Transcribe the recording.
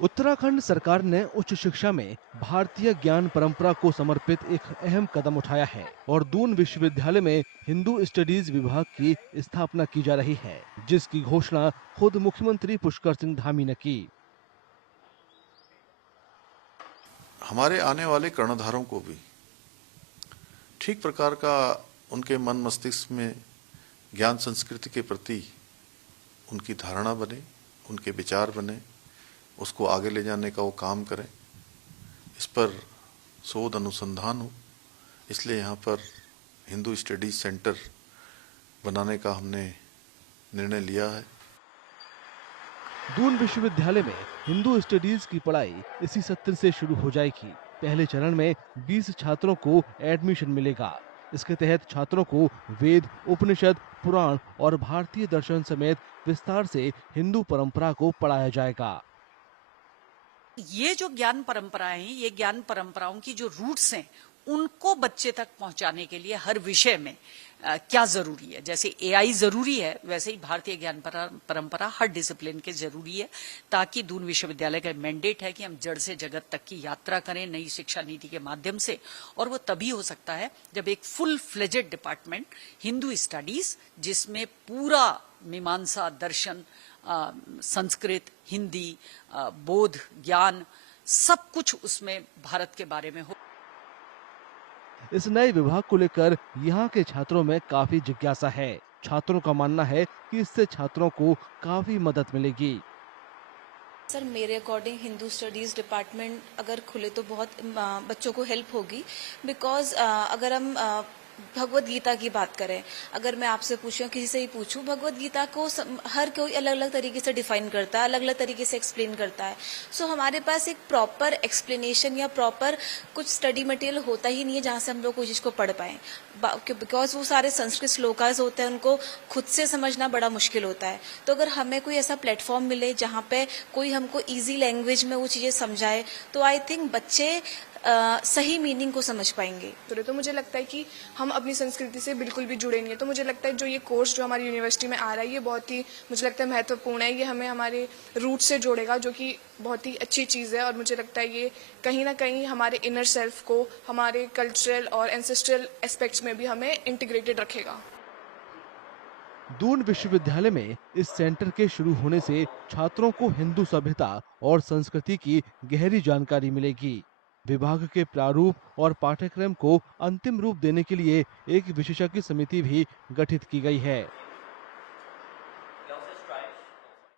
उत्तराखंड सरकार ने उच्च शिक्षा में भारतीय ज्ञान परंपरा को समर्पित एक अहम कदम उठाया है और दून विश्वविद्यालय में हिंदू स्टडीज विभाग की स्थापना की जा रही है, जिसकी घोषणा खुद मुख्यमंत्री पुष्कर सिंह धामी ने की। हमारे आने वाले कर्णधारों को भी ठीक प्रकार का उनके मन मस्तिष्क में ज्ञान संस्कृति के प्रति उनकी धारणा बने, उनके विचार बने, उसको आगे ले जाने का वो काम करें, इस पर शोध अनुसंधान हो। इसलिए यहाँ पर हिंदू स्टडीज सेंटर बनाने का हमने निर्णय लिया है। दून विश्वविद्यालय में हिंदू स्टडीज की पढ़ाई इसी सत्र से शुरू हो जाएगी। पहले चरण में 20 छात्रों को एडमिशन मिलेगा। इसके तहत छात्रों को वेद, उपनिषद, पुराण और भारतीय दर्शन समेत विस्तार से हिंदू परंपरा को पढ़ाया जाएगा। ये जो ज्ञान परंपराएं हैं, ये ज्ञान परंपराओं की जो रूट्स हैं, उनको बच्चे तक पहुंचाने के लिए हर विषय में क्या जरूरी है। जैसे एआई जरूरी है, वैसे ही भारतीय ज्ञान परंपरा हर डिसिप्लिन के जरूरी है, ताकि दून विश्वविद्यालय का मैंडेट है कि हम जड़ से जगत तक की यात्रा करें नई शिक्षा नीति के माध्यम से। और वो तभी हो सकता है जब एक full fledged department Hindu studies, जिसमें पूरा मीमांसा, दर्शन, संस्कृत, हिंदी, बोध, ज्ञान, सब कुछ उसमें भारत के बारे में हो। इस नए विभाग को लेकर यहाँ के छात्रों में काफी जिज्ञासा है। छात्रों का मानना है कि इससे छात्रों को काफी मदद मिलेगी। सर, मेरे अकॉर्डिंग हिंदू स्टडीज़ डिपार्टमेंट अगर खुले तो बहुत बच्चों को हेल्प होगी। बिकॉज अगर हम भगवत गीता की बात करें, अगर मैं आपसे पूछूं, किसी से ही पूछूं, भगवत गीता को हर कोई अलग अलग तरीके से डिफाइन करता है, अलग अलग तरीके से एक्सप्लेन करता है। सो हमारे पास एक प्रॉपर एक्सप्लेनेशन या प्रॉपर कुछ स्टडी मटेरियल होता ही नहीं है जहाँ से हम लोग कोई चीज़ को पढ़ पाएं। बिकॉज वो सारे संस्कृत श्लोकास होते हैं, उनको खुद से समझना बड़ा मुश्किल होता है। तो अगर हमें कोई ऐसा प्लेटफॉर्म मिले जहाँ पे कोई हमको ईजी लैंग्वेज में वो चीज़ें समझाए, तो आई थिंक बच्चे सही मीनिंग को समझ पाएंगे। तो मुझे लगता है कि हम अपनी संस्कृति से बिल्कुल भी जुड़े नहीं है। तो मुझे लगता है जो ये कोर्स जो हमारी यूनिवर्सिटी में आ रहा है, ये बहुत ही मुझे लगता है महत्वपूर्ण है। ये हमें हमारे रूट से जोड़ेगा, जो कि बहुत ही अच्छी चीज़ है। और मुझे लगता है ये कहीं ना कहीं हमारे इनर सेल्फ को, हमारे कल्चरल और एंसेस्ट्रल एस्पेक्ट्स में भी हमें इंटीग्रेटेड रखेगा। दून विश्वविद्यालय में इस सेंटर के शुरू होने से छात्रों को हिंदू सभ्यता और संस्कृति की गहरी जानकारी मिलेगी। विभाग के प्रारूप और पाठ्यक्रम को अंतिम रूप देने के लिए एक विशेषज्ञ समिति भी गठित की गई है।